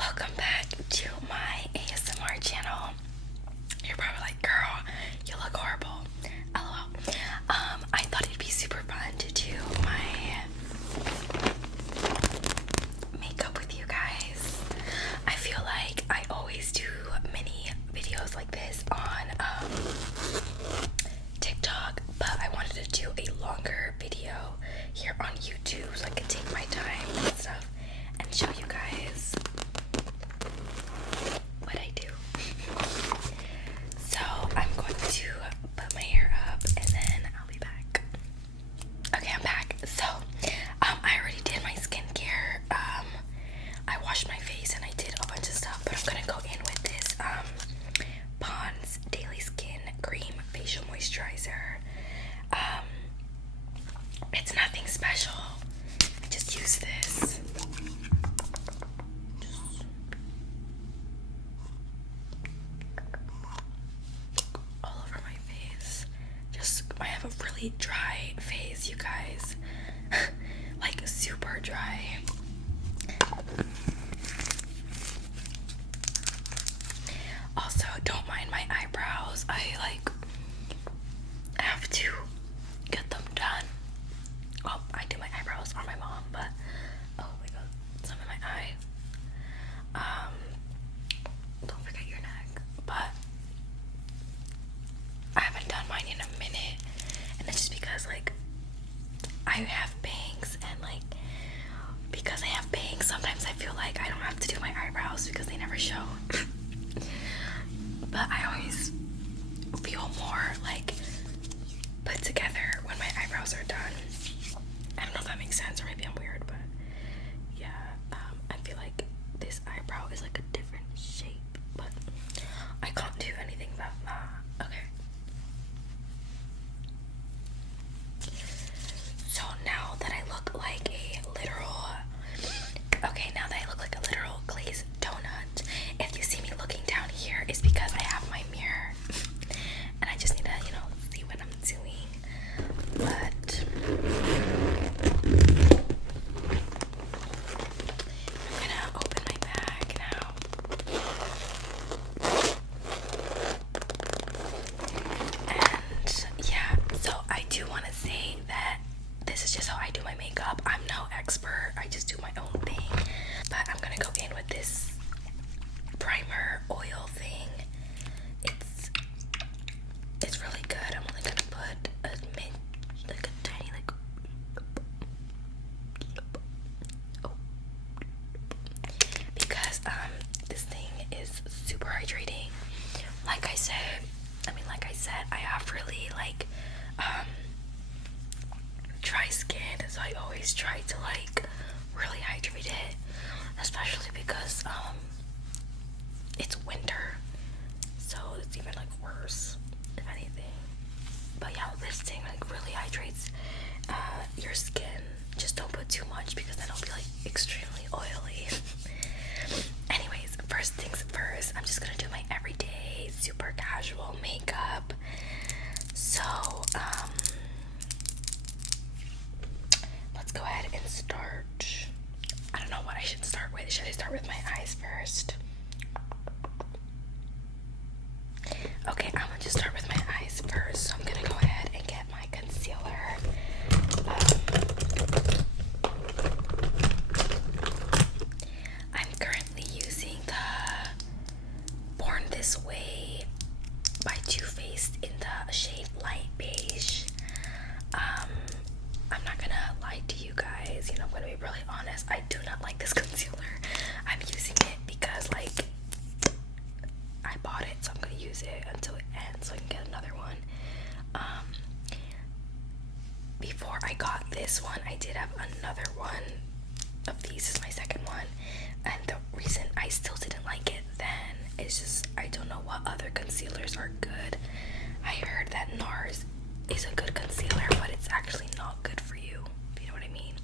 Welcome back to my ASMR channel. You're probably like, girl, you look horrible. LOL. I thought it'd be super fun to do my makeup with you guys. I feel like I always do mini videos like this on TikTok, but I wanted to do a longer video here on YouTube so I could take my time and stuff and show you guys what I do. So I'm going to put my hair up and then I'll be back. Okay, I'm back. So I already did my skincare. I washed my face and I did a bunch of stuff, but I'm gonna go in with this Pond's Daily Skin Cream Facial Moisturizer. It's nothing special. I just use this. All over my face. I have a really dry face, you guys. Like super dry. Also, don't mind my eyebrows. I have to get them done. Well, I do my eyebrows on my mom, but oh my god, some in my eye. Don't forget your neck. But I haven't done mine in a minute, and it's just because I have bangs, and because I have bangs, sometimes I feel like I don't have to do my eyebrows because they never show. But I always feel more put together when my eyebrows are done. I don't know if that makes sense, or maybe I'm weird, but yeah, I feel like this eyebrow is a different shape, but I can't do anything about that. Okay. So now that I look like a literal glazed donut, if you see me looking down here, it's because I have my mirror and I just need to, see what I'm doing. But I'm gonna open my bag now. And yeah, so I do want to say that this is just how I do my makeup. I'm no expert. I just do my own thing. But I'm gonna go in with this primer oil thing. It's really good. I'm only gonna put a tiny because this thing is super hydrating. Like I said, I have really dry skin, so I always try to really hydrate it, especially because it's winter, so it's even worse if anything. But yeah, this thing really hydrates your skin. Just don't put too much because then it'll be extremely oily. Anyways, first things first, I'm just gonna do my everyday super casual makeup. So let's go ahead and start. I don't know what I should start with. Should I start with my eyes first? Okay, I'm gonna just start with my eyes first. So I'm gonna go ahead and get my concealer. I'm currently using the Born This Way by Too Faced in the shade Light Beige. I'm not gonna lie to you guys, I'm gonna be really honest. I do not like this concealer. I'm using it because I bought it, so I'm gonna use it until it ends so I can get another one. Before I got this one, I did have another one of these. This is my second one, and the reason I still didn't like it then is just I don't know what other concealers are good. I heard that NARS is a good concealer, but it's actually not good for you, if you know what I mean.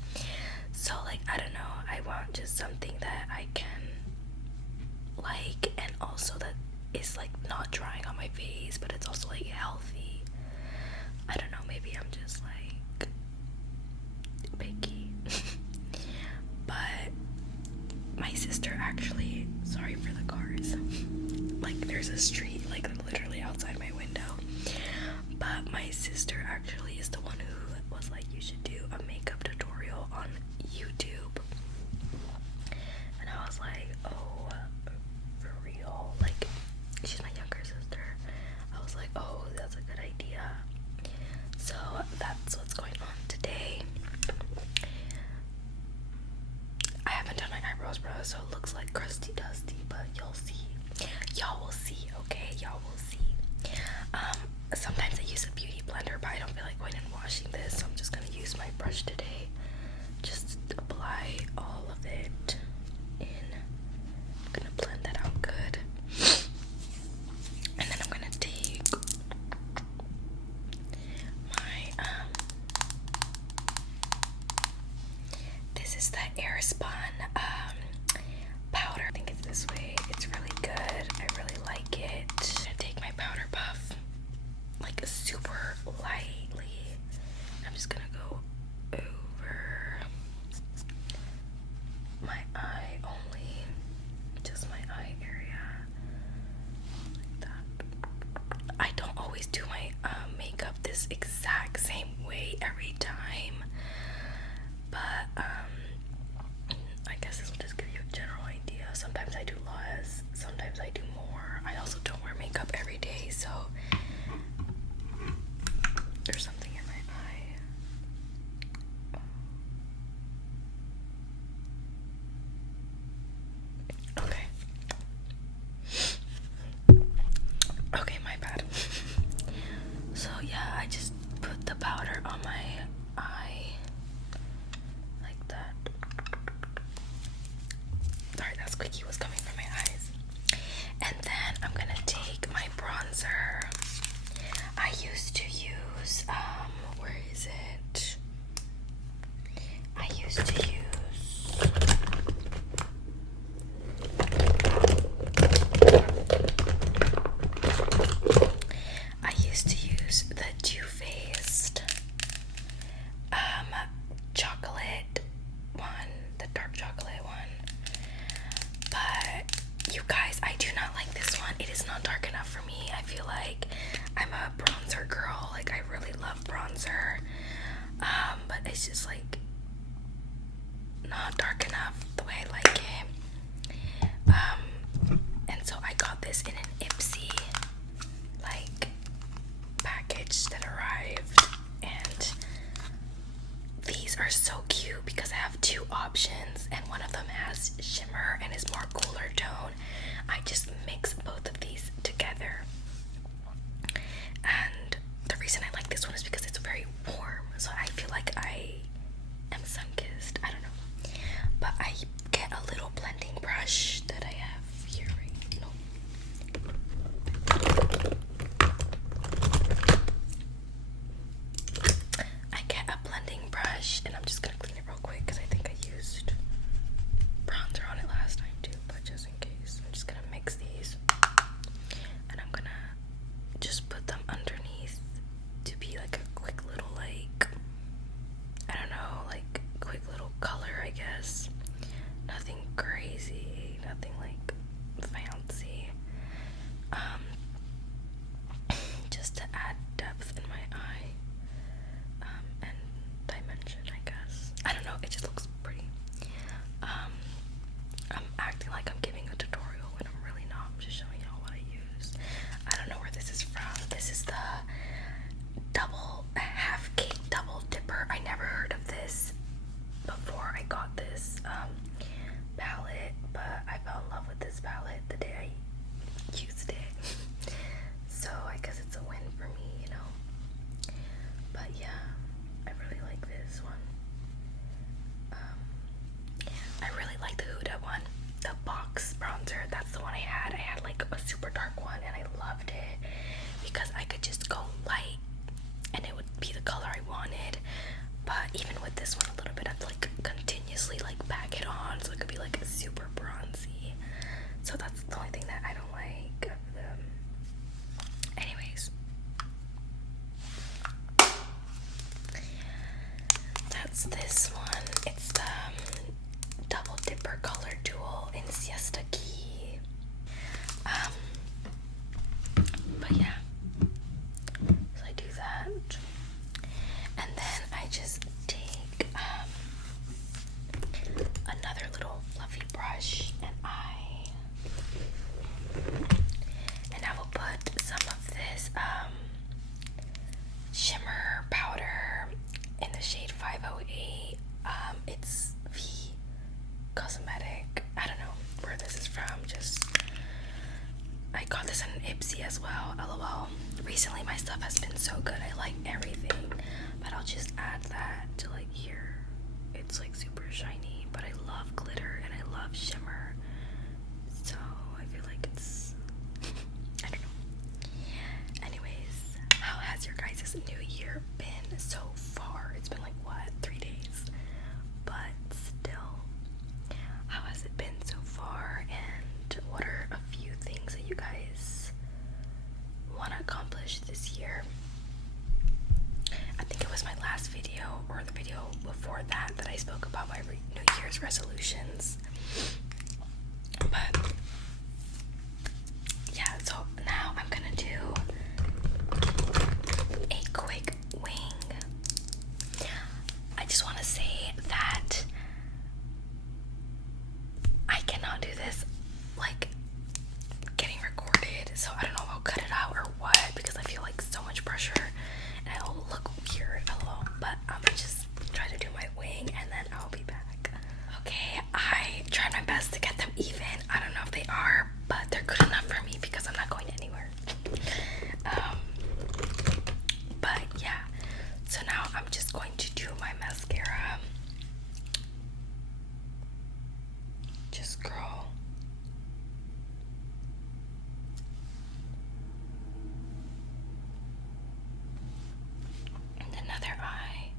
So I don't know, I want just something that I can and also that is not drying on my face, but it's also healthy. I don't know, maybe I'm just picky. But my sister actually Sorry for the cars. Like, there's a street, like, literally outside my window. But my sister actually is the one who was like, you should do a makeup tutorial on YouTube. And I was like, oh, for real? Like, she's my younger sister. I was like, oh, that's a good idea. So that's what's going on today. I haven't done my eyebrows, bro, so it looks like crusty dusty, but you'll see. Y'all will see, okay? Y'all will see. Sometimes I use a beauty blender, but I don't feel like going and washing this, so I'm just gonna use my brush today. Just apply all of it in. I'm gonna blend that out good. And then I'm gonna take my this is the Airspun powder. I think it's this way. It's really good. I really like it. I'm gonna take my powder puff like super lightly. I'm just gonna go over my eye only, just my eye area, like that. I don't always do my makeup this exact same way every time, but I guess this will just give you a general idea. Sometimes I do less, sometimes I do more. I also don't wear makeup every day, so there's something in my eye. Okay, my bad. So yeah, I just put the powder on my eye like that. Sorry, that squeaky was coming from my eyes. And then I'm gonna take my bronzer. I used to use, where is it? I used to use the Too Faced chocolate one, the dark chocolate one. But you guys, I do not like this one. It is not dark enough for me. I feel like I'm a bronzer girl. Like, I really love bronzer. But it's just like not dark enough the way I like it. And so I got this in an Ipsy like package that arrived, and these are so cute because I have two options, and one of them has shimmer and is more cooler tone. I just mix both of these together, and the reason I like this one is because it's very warm, so I feel like I am sun-kissed. I don't know, but I get a little blending brush that I have here right now. I get a blending brush, and I'm just gonna clean it real quick because I think I used bronzer on it last time too, but just in case, I'm just gonna mix these, and I'm gonna just put them underneath to be like a quick little, like, I don't know, like quick little color, I guess. Nothing crazy, nothing like fancy. Just to add depth in my eye, and dimension, I guess. I don't know, it just looks pretty. I'm acting like I'm giving a tutorial when I'm really not. I'm just showing y'all what I use. I don't know where this is from. This is the half cake double dipper. I never heard of this before I got this palette, but I fell in love with this palette the day I used it. So I guess it's a win for me, you know. But yeah, I really like this one. I really like the Huda one, the box bronzer. That's the one I had. I had like a super dark one, and I loved it because I could just go light and it would be the color I wanted. But even with this one a little bit, I have to like continuously like pack it on so it could be like super bronzy. So that's the only thing that I don't like of them. Anyways, that's this one. It's the Double Dipper Color Dual in Siesta Key. fluffy brush, and I will put some of this shimmer powder in the shade 508. It's V Cosmetic. I don't know where this is from. Just I got this in an Ipsy as well. LOL. Recently my stuff has been so good. I like everything, but I'll just add that to like here. It's like super shiny, but I love glitter and I love shimmer, so I feel like it's I don't know. Anyways, how has your guys' new year been so far? It's been like what, 3 days, but still, how has it been so far, and what are a few things that you guys want to accomplish this year? I think it was my last video or the video before that I spoke about my New Year's resolutions. But yeah, so now I'm gonna do a quick wing. I just want to say that I cannot do this like getting recorded, so I don't know if I'll cut it out or what, because I feel like so much pressure and it'll look weird, lol. But I'm gonna just try to do my wing and then I'll be back. Okay, I tried my best to get them even. I don't know if they are, but they're good enough for me because I'm not going anywhere. But yeah, so now I'm just going to do my mascara. Just scroll. And another eye.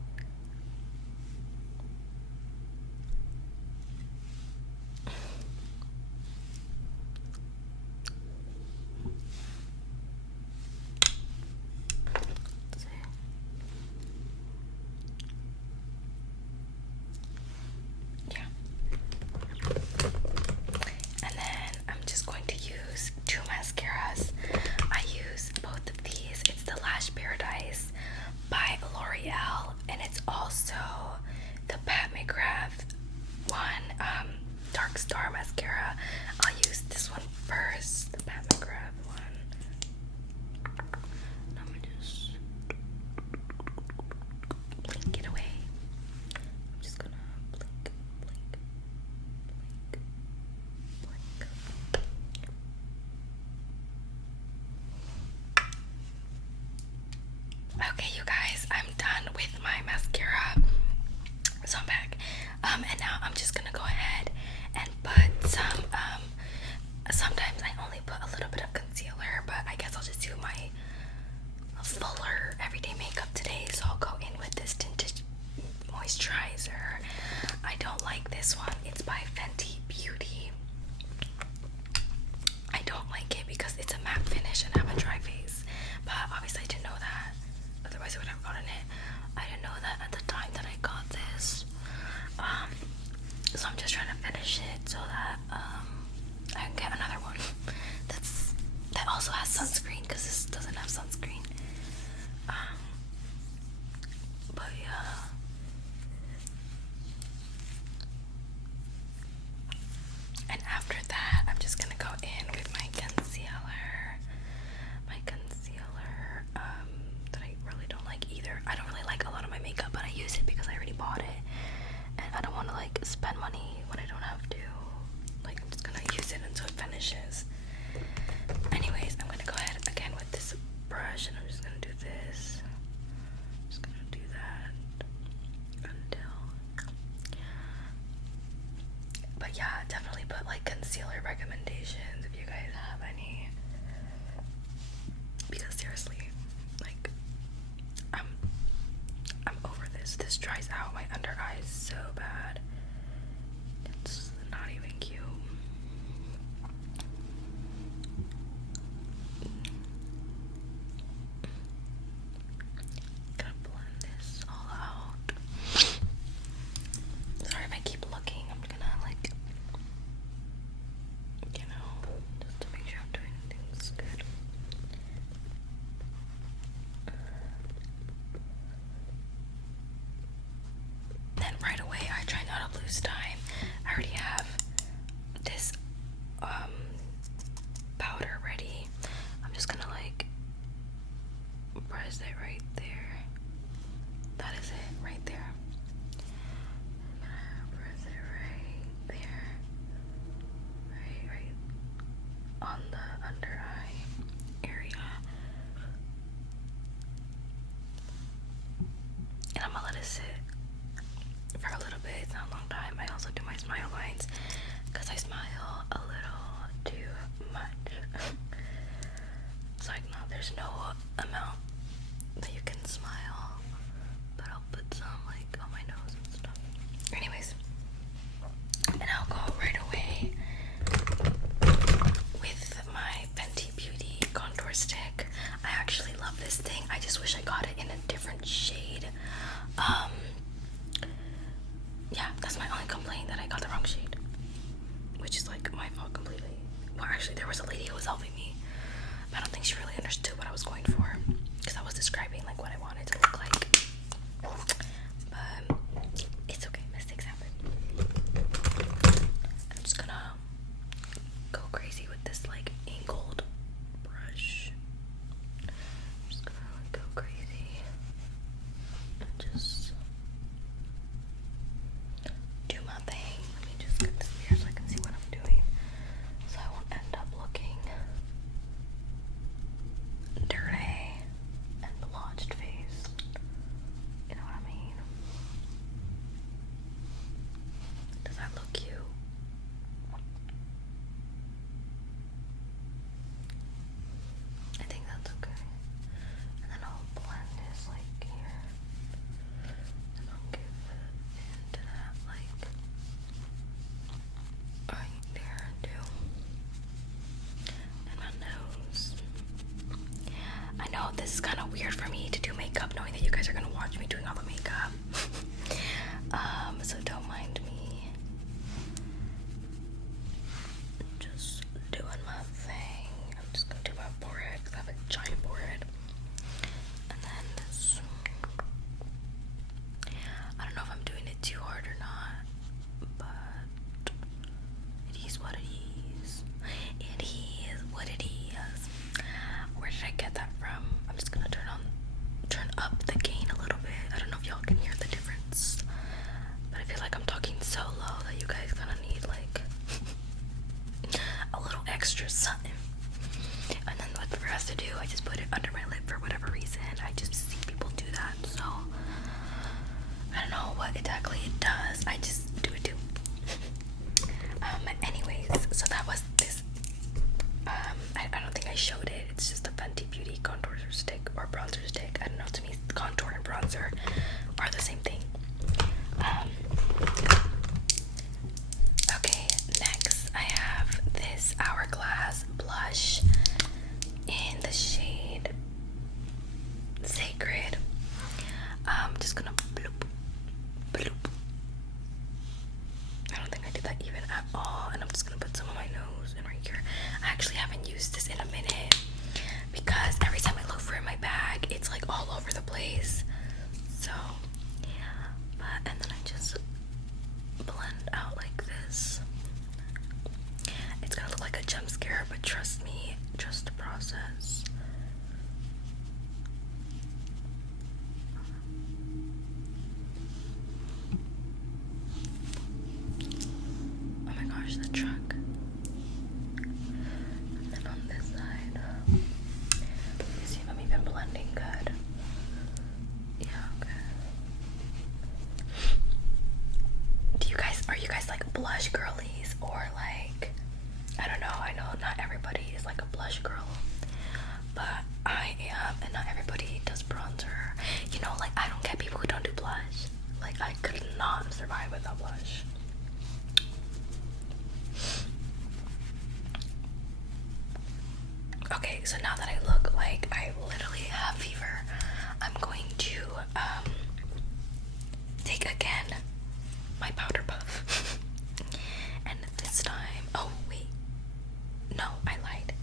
Yeah. And then I'm just going to use 2 mascaras. I use both of these. It's the Lash Paradise by L'Oreal, and it's also the Pat McGrath one, Dark Star mascara. I'll use this one first, the Pat McGrath one. Let me just blink it away. I'm just gonna blink, blink, blink. Okay, you guys, I'm done with my mascara, so I'm back. And now I'm just gonna go ahead and put some, sometimes I only put a little bit of concealer, but I guess I'll just do my fuller everyday makeup today, so I'll go in with this tinted moisturizer. I don't like this one. It's by Fenty Beauty. I don't like it because it's a matte finish and I have a dry face, but obviously I didn't know that. Otherwise I would have gotten it. I didn't know that at the time that I got this. So I'm just trying to finish it so that I can get another one that also has sunscreen, because this doesn't have sunscreen. But yeah. And after that, I'm just gonna go in with my concealer. My concealer, that I really don't like either. I don't really like a lot of my makeup, but I use it because I already bought it. And I don't want to like spend money when I don't have to. Like, I'm just gonna use it until it finishes. Anyways, I'm gonna go ahead again with this brush, and I'm just gonna do this. I'm just gonna do that until. But yeah, definitely put like concealer recommendations if you guys have any. Because seriously, like, I'm over this. This dries out my under eyes so bad. It's not even cute. Gonna blend this all out. Sorry if I keep looking. I'm gonna like, you know, just to make sure I'm doing things good. Then right away I try not extra something. And then what the rest to do, I just put it under my lip for whatever reason. I just see people do that, so I don't know what exactly it does. I just do it too. Anyways, so that was this. I don't think I showed it. It's just a Fenty Beauty contour stick or bronzer stick. I don't know. To me, contour and bronzer are the same thing. Okay, next I have this Hourglass blush in the shade Sacred. I'm just gonna bloop, bloop. I don't think I did that even at all, and I'm just gonna put some on my nose and right here. I actually haven't used this in a minute because every time I look for it in my bag, it's like all over the place. So, yeah. And then I just blend out like this. It's gonna look like a jump scare, but trust me, trust the process. Oh my gosh, the truck. And then on this side, let me see if I'm even blending good. Yeah, okay. Are you guys like blush girlies, or like, I don't know, I know not everybody is like a blush girl, but I am, and not everybody does bronzer. You know, like, I don't get people who don't do blush. Like, I could not survive without blush. Okay, so now that I look like I literally have fever, I'm going to take again my powder puff. And this time, oh wait, no, I lied.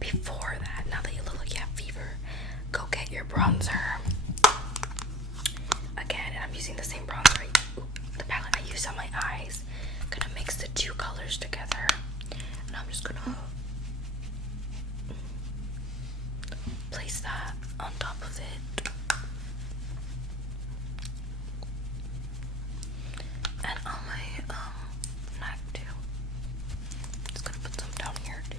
Before that, now that you look like you have fever, go get your bronzer. Again, and I'm using the same bronzer, the palette I used on my eyes. I'm gonna mix the two colors together, and I'm just gonna place that on top of it. And on my neck too. Just gonna put some down here too.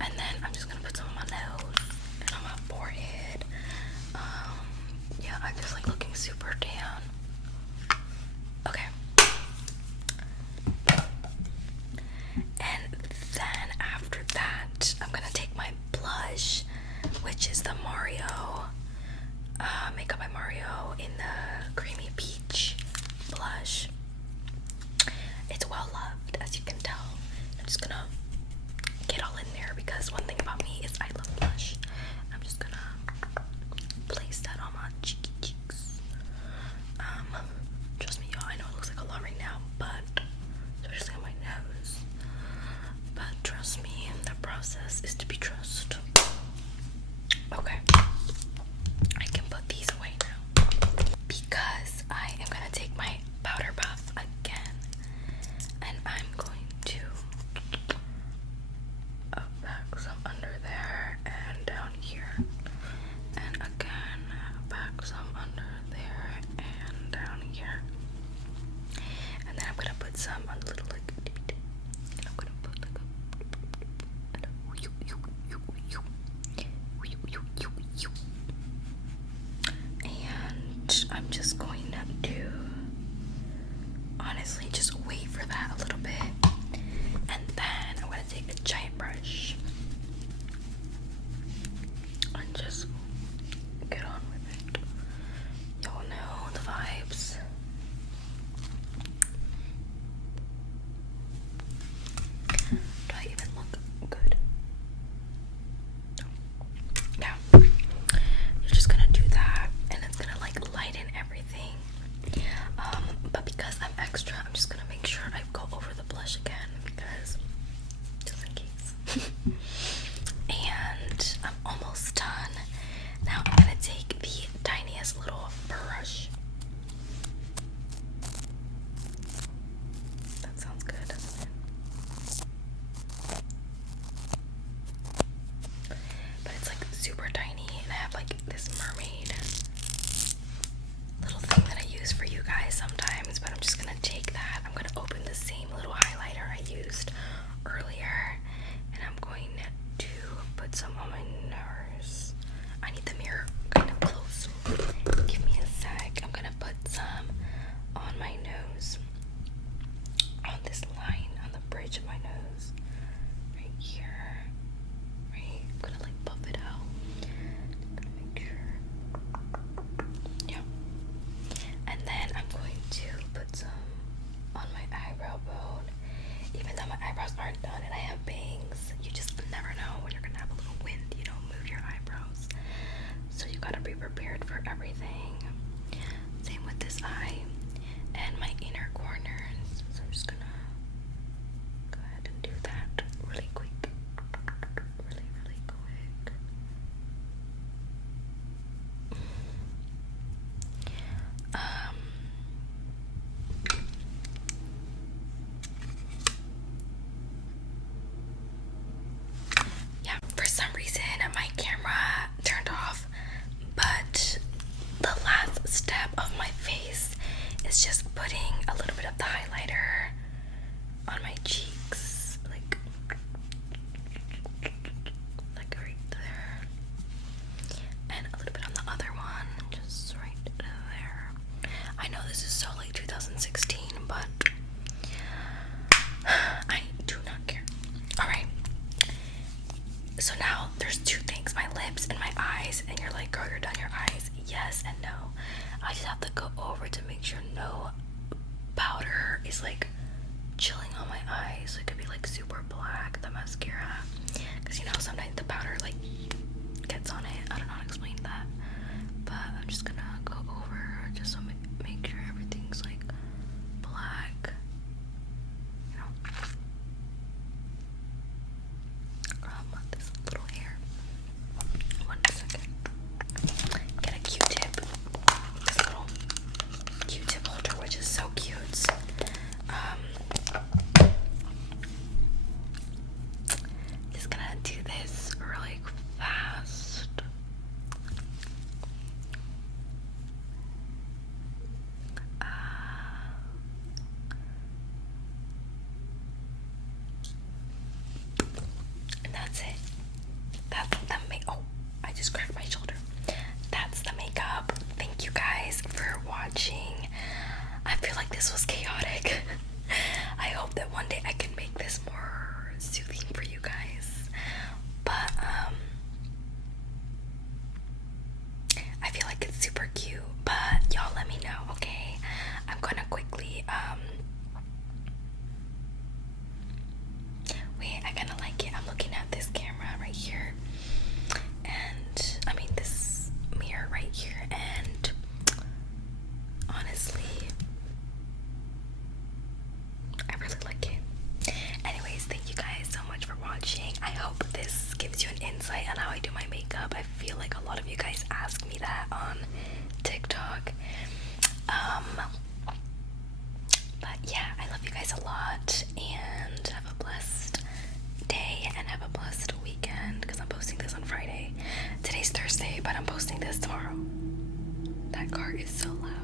And then I'm just gonna put some on my nose and on my forehead. Yeah, I'm just like looking super tan. Okay. And then after that, I'm gonna take my blush, which is the Mario Makeup by Mario in the Creamy Peach blush. It's well loved, as you can tell. I'm just gonna get all in there because one thing about me is I love blush. I'm just gonna place that on my cheeky cheeks. Trust me, y'all, I know it looks like a lot right now, but especially on my nose. But trust me, the process is to be trusted. Okay, I can put these away now because I am gonna take my powder puff again, and I'm going to pack some under there and down here, and again pack some under there and down here, and then I'm gonna put some on little like, and I'm gonna put like and I'm just going to honestly just wait for that a little bit, and then I'm gonna take a giant brush and just get on with it. Y'all know the vibes. Do I even look good? Yeah. You're just gonna do that, and it's gonna like lighten everything. But because I'm extra, I'm just gonna make sure I go over the blush again because just in case. using a little bit of the highlighter on my cheeks, like right there, and a little bit on the other one, just right there. I know this is so like 2016, but I do not care. Alright, so now there's two things, my lips and my eyes, and you're like, girl, you're done your eyes. Yes and no. I just have to go over to make sure no powder is like chilling on my eyes. So it could be like super black, the mascara, because you know sometimes the powder like gets on it. I don't know how to explain that, but I'm just gonna go over just so make sure everything's like black, you know. This little hair. 1 second. Get a Q-tip. This little Q-tip holder, which is so cute. Just gonna do this really fast. And that's it. That's the oh, I just cracked my shoulder. That's the makeup. Thank you guys for watching. I feel like this was chaotic. I hope that one day I can make this more soothing for you guys. But I feel like it's super cute. But y'all let me know, okay? I'm gonna quickly wait, I kinda like it. I'm looking at this camera right here. And I mean this mirror right here, and honestly I really like it. Anyways, thank you guys so much for watching. I hope this gives you an insight on how I do my makeup. I feel like a lot of you guys ask me that on TikTok. But yeah, I love you guys a lot, and have a blessed day and have a blessed weekend, because I'm posting this on Friday. Today's Thursday, but I'm posting this tomorrow. That car is so loud.